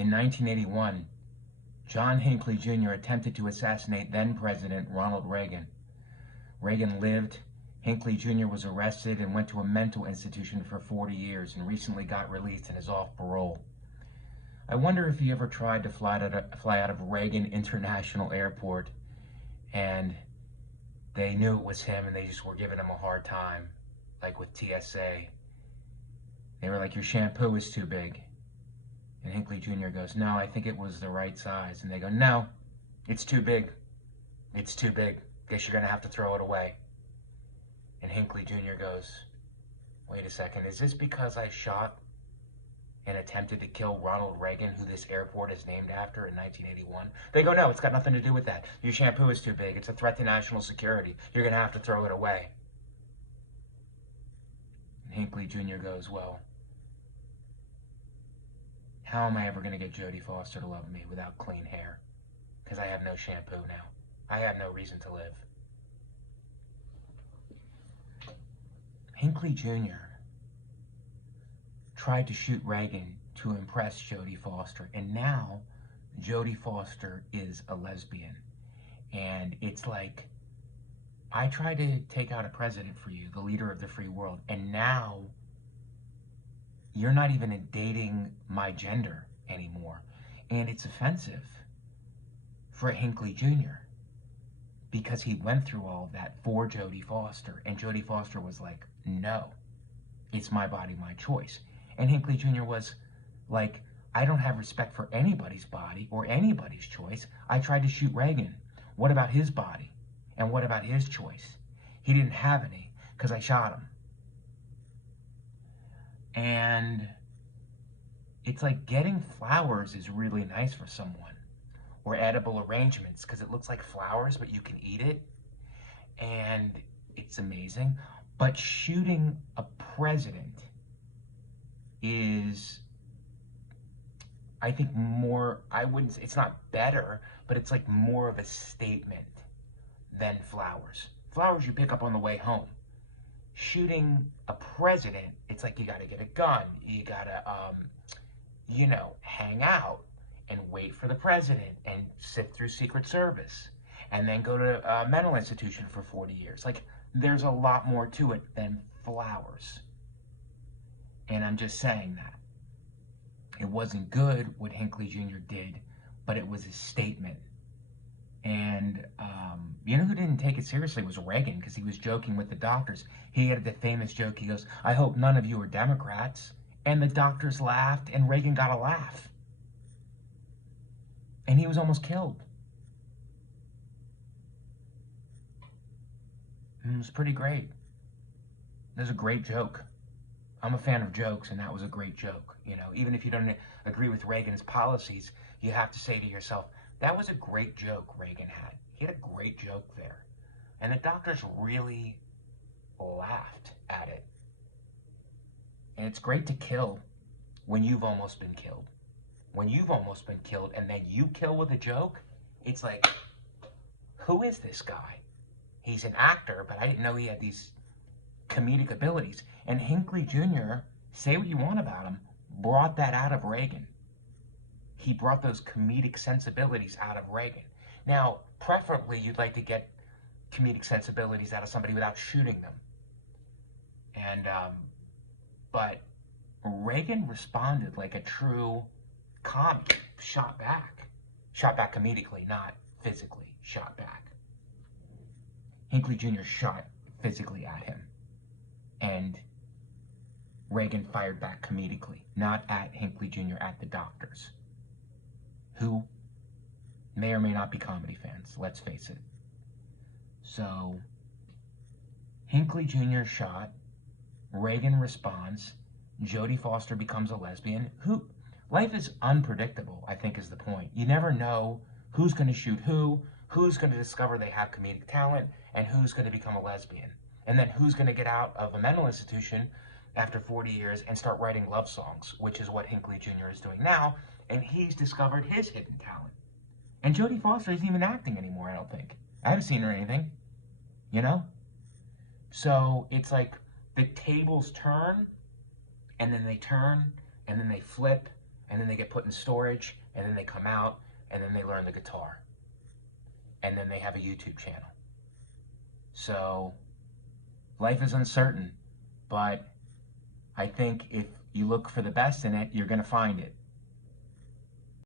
In 1981, John Hinckley Jr. attempted to assassinate then-President Ronald Reagan. Reagan lived. Hinckley Jr. was arrested and went to a mental institution for 40 years and recently got released and is off parole. I wonder if he ever tried to fly out of Reagan International Airport and they knew it was him and they just were giving him a hard time, like with TSA. They were like, your shampoo is too big. And Hinckley Jr. goes, no, I think it was the right size. And they go, no, it's too big. It's too big. Guess you're going to have to throw it away. And Hinckley Jr. goes, wait a second, is this because I shot and attempted to kill Ronald Reagan, who this airport is named after, in 1981? They go, no, it's got nothing to do with that. Your shampoo is too big. It's a threat to national security. You're going to have to throw it away. And Hinckley Jr. goes, well, how am I ever going to get Jodi Foster to love me without clean hair? Because I have no shampoo now. I have no reason to live. Hinckley Jr. tried to shoot Reagan to impress Jodi Foster, and now Jodi Foster is a lesbian. And it's like, I tried to take out a president for you, the leader of the free world, and now you're not even dating my gender anymore. And it's offensive for Hinckley Jr. because he went through all of that for Jodi Foster, and Jodi Foster was like, no, it's my body, my choice. And Hinckley Jr. was like, I don't have respect for anybody's body or anybody's choice. I tried to shoot Reagan. What about his body? And what about his choice? He didn't have any because I shot him. And it's like getting flowers is really nice for someone, or edible arrangements, because it looks like flowers, but you can eat it. And it's amazing. But shooting a president is, I think, more, I wouldn't say, it's not better, but it's like more of a statement than flowers. Flowers you pick up on the way home. Shooting a president, it's like you gotta get a gun, you gotta, hang out and wait for the president and sit through Secret Service and then go to a mental institution for 40 years. Like, there's a lot more to it than flowers. And I'm just saying that. It wasn't good what Hinckley Jr. did, but it was a statement. And you know who didn't take it seriously was Reagan, because he was joking with the doctors. He had the famous joke, he goes, I hope none of you are Democrats. And the doctors laughed, and Reagan got a laugh. And he was almost killed. And it was pretty great. It was a great joke. I'm a fan of jokes, and that was a great joke. You know, even if you don't agree with Reagan's policies, you have to say to yourself, that was a great joke Reagan had. He had a great joke there. And the doctors really laughed at it. And it's great to kill when you've almost been killed. When you've almost been killed and then you kill with a joke, it's like, who is this guy? He's an actor, but I didn't know he had these comedic abilities. And Hinckley Jr., say what you want about him, brought that out of Reagan. He brought those comedic sensibilities out of Reagan. Now, preferably, you'd like to get comedic sensibilities out of somebody without shooting them. And, but Reagan responded like a true comic, shot back. Shot back comedically, not physically, shot back. Hinckley Jr. shot physically at him. And Reagan fired back comedically, not at Hinckley Jr., at the doctors, who may or may not be comedy fans, let's face it. So, Hinckley Jr. shot, Reagan responds, Jodi Foster becomes a lesbian. Life is unpredictable, I think, is the point. You never know who's going to shoot who's going to discover they have comedic talent, and who's going to become a lesbian. And then who's going to get out of a mental institution after 40 years and start writing love songs, which is what Hinckley Jr. is doing now, and he's discovered his hidden talent. And Jodi Foster isn't even acting anymore, I don't think. I haven't seen her in anything, you know? So it's like the tables turn, and then they turn, and then they flip, and then they get put in storage, and then they come out, and then they learn the guitar. And then they have a YouTube channel. So life is uncertain, but I think if you look for the best in it, you're going to find it.